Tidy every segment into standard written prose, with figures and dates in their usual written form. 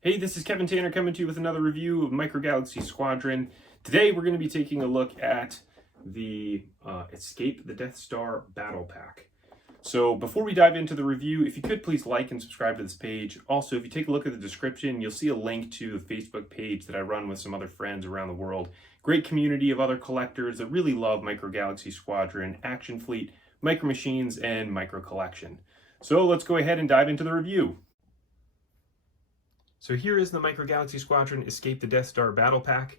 Hey, this is Kevin Tanner coming to you with another review of Micro Galaxy Squadron. Today we're going to be taking a look at the Escape the Death Star Battle Pack. So before we dive into the review, if you could please like and subscribe to this page. Also, if you take a look at the description, you'll see a link to the Facebook page that I run with some other friends around the world. Great community of other collectors that really love Micro Galaxy Squadron, Action Fleet, Micro Machines, and Micro Collection. So let's go ahead and dive into the review. So here is the Micro Galaxy Squadron Escape the Death Star Battle Pack.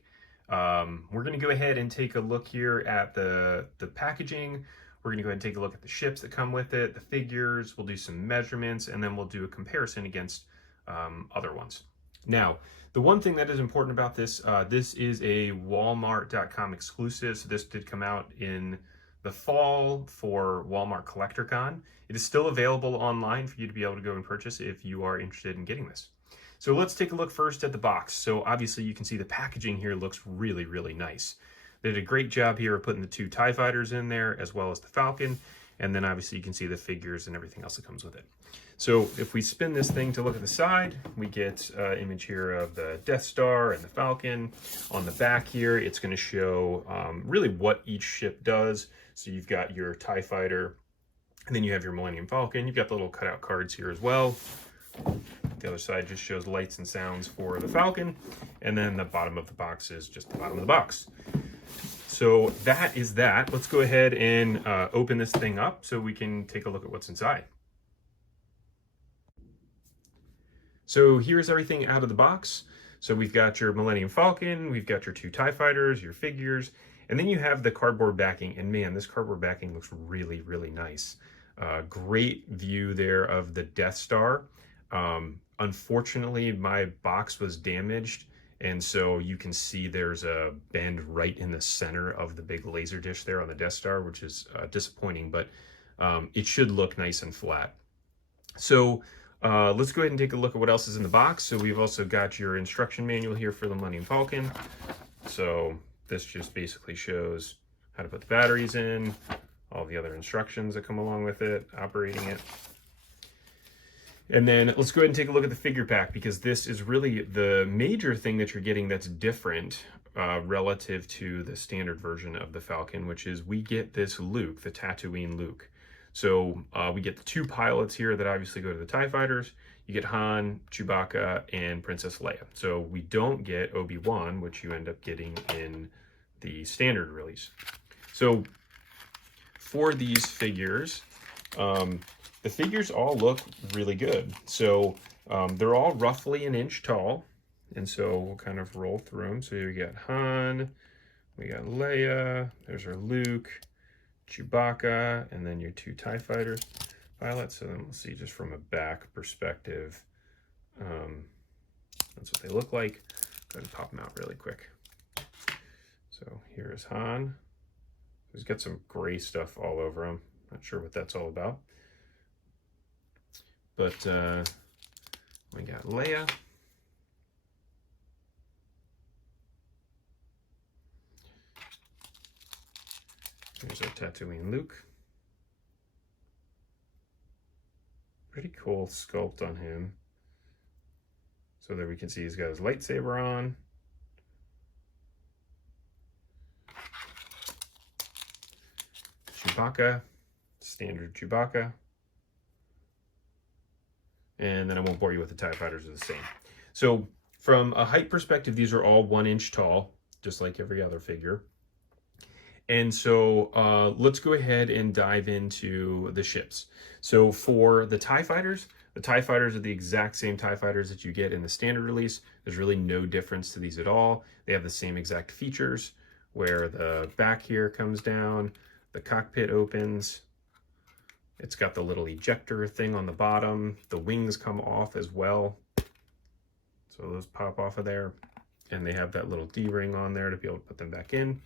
We're going to go ahead and take a look here at the packaging. We're going to go ahead and take a look at the ships that come with it, the figures. We'll do some measurements, and then we'll do a comparison against other ones. Now, the one thing that is important about this, this is a Walmart.com exclusive. So this did come out in the fall for Walmart CollectorCon. It is still available online for you to be able to go and purchase if you are interested in getting this. So let's take a look first at the box. So obviously you can see the packaging here looks really, really nice. They did a great job here of putting the two TIE fighters in there as well as the Falcon. And then obviously you can see the figures and everything else that comes with it. So if we spin this thing to look at the side, we get an image here of the Death Star and the Falcon. On the back here, it's going to show really what each ship does. So you've got your TIE fighter, and then you have your Millennium Falcon. You've got the little cutout cards here as well. The other side just shows lights and sounds for the Falcon, and then the bottom of the box is just the bottom of the box. So that is that. Let's go ahead and open this thing up so we can take a look at what's inside. So here's everything out of the box. So we've got your Millennium Falcon, we've got your two TIE fighters, your figures, and then you have the cardboard backing. And man, this cardboard backing looks really, really nice. Great view there of the Death Star. Unfortunately, my box was damaged, and so you can see there's a bend right in the center of the big laser dish there on the Death Star, which is disappointing, but it should look nice and flat. So let's go ahead and take a look at what else is in the box. So we've also got your instruction manual here for the Millennium Falcon. So this just basically shows how to put the batteries in, all the other instructions that come along with it, operating it. And then let's go ahead and take a look at the figure pack, because this is really the major thing that you're getting that's different relative to the standard version of the Falcon, which is we get this Luke, the Tatooine Luke. So we get the two pilots here that obviously go to the TIE fighters. You get Han, Chewbacca, and Princess Leia. So we don't get Obi-Wan, which you end up getting in the standard release. So for these figures, the figures all look really good. So they're all roughly an inch tall. And so we'll kind of roll through them. So you got Han, we got Leia, there's our Luke, Chewbacca, and then your two TIE fighters pilots. So then we'll see just from a back perspective. That's what they look like. Go ahead and pop them out really quick. So here's Han. He's got some gray stuff all over him. Not sure what that's all about. But we got Leia. Here's our Tatooine Luke. Pretty cool sculpt on him. So there we can see he's got his lightsaber on. Chewbacca, standard Chewbacca. And then I won't bore you with the TIE fighters are the same. So from a height perspective, these are all 1 inch tall, just like every other figure. And so let's go ahead and dive into the ships. So for the TIE fighters are the exact same TIE fighters that you get in the standard release. There's really no difference to these at all. They have the same exact features, where the back here comes down, the cockpit opens, it's got the little ejector thing on the bottom. The wings come off as well. So those pop off of there. And they have that little D-ring on there to be able to put them back in.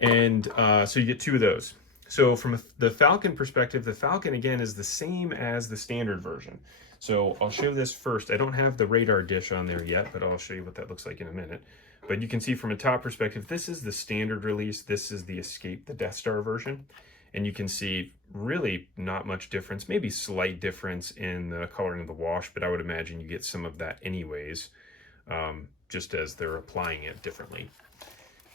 And so you get two of those. So from the Falcon perspective, the Falcon, again, is the same as the standard version. So I'll show this first. I don't have the radar dish on there yet, but I'll show you what that looks like in a minute. But you can see from a top perspective, this is the standard release. This is the Escape the Death Star version. and you can see really not much difference, maybe slight difference in the coloring of the wash, but I would imagine you get some of that anyways, just as they're applying it differently.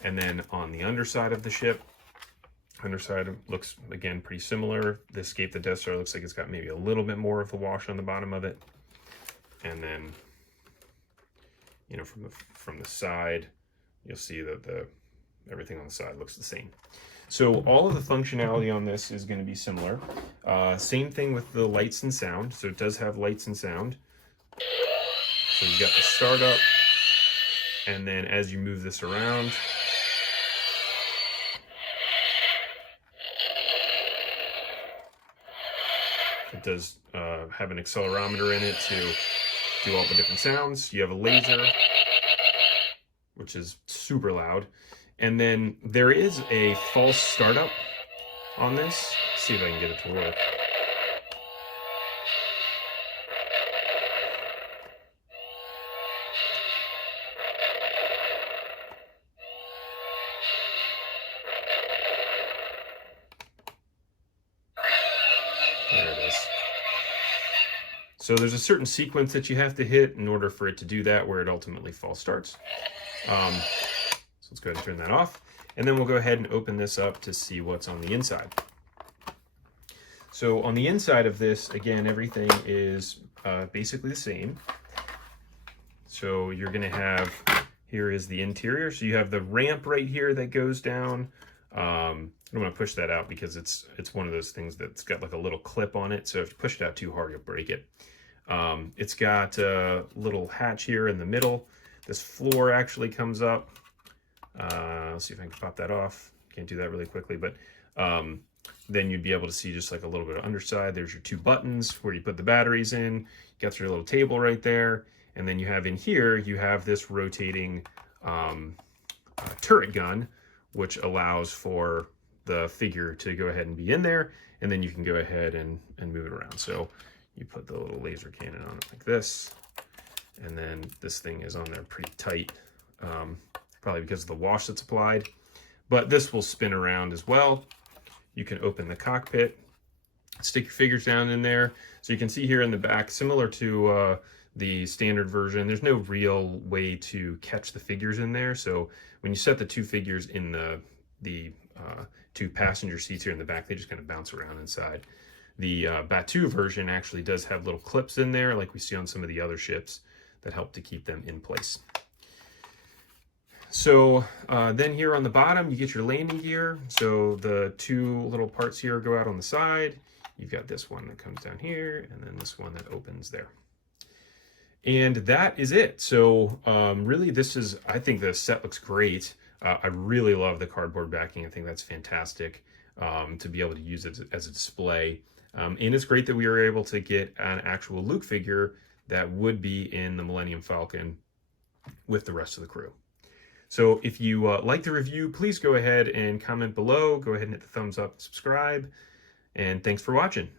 And then on the underside of the ship, underside looks, again, pretty similar. The Escape the Death Star looks like it's got maybe a little bit more of the wash on the bottom of it. And then, you know, from the side, you'll see that everything on the side looks the same. So all of the functionality on this is going to be similar. Same thing with the lights and sound. So it does have lights and sound. So you got the startup, and then as you move this around, it does have an accelerometer in it to do all the different sounds. You have a laser, which is super loud. And then there is a false startup on this. Let's see if I can get it to work. There it is. So there's a certain sequence that you have to hit in order for it to do that, where it ultimately false starts. So let's go ahead and turn that off. And then we'll go ahead and open this up to see what's on the inside. So on the inside of this, again, everything is basically the same. So you're going to have, here is the interior. So you have the ramp right here that goes down. I don't want to push that out because it's one of those things that's got like a little clip on it. So if you push it out too hard, you'll break it. It's got a little hatch here in the middle. This floor actually comes up. Let's see if I can pop that off. Can't do that really quickly, but then you'd be able to see just like a little bit of underside. There's your 2 buttons where you put the batteries in. You got your little table right there. And then you have in here, you have this rotating turret gun, which allows for the figure to go ahead and be in there. And then you can go ahead and move it around. So you put the little laser cannon on it like this. And then this thing is on there pretty tight, probably because of the wash that's applied. But this will spin around as well. You can open the cockpit, stick your figures down in there. So you can see here in the back, similar to the standard version, there's no real way to catch the figures in there. So when you set the 2 figures in the 2 passenger seats here in the back, they just kind of bounce around inside. The Batu version actually does have little clips in there, like we see on some of the other ships, that help to keep them in place. So then here on the bottom, you get your landing gear. So the 2 little parts here go out on the side. You've got this one that comes down here, and then this one that opens there. And that is it. So really, I think the set looks great. I really love the cardboard backing. I think that's fantastic to be able to use it as a display. And it's great that we were able to get an actual Luke figure that would be in the Millennium Falcon with the rest of the crew. So if you like the review, please go ahead and comment below. Go ahead and hit the thumbs up, subscribe, and thanks for watching.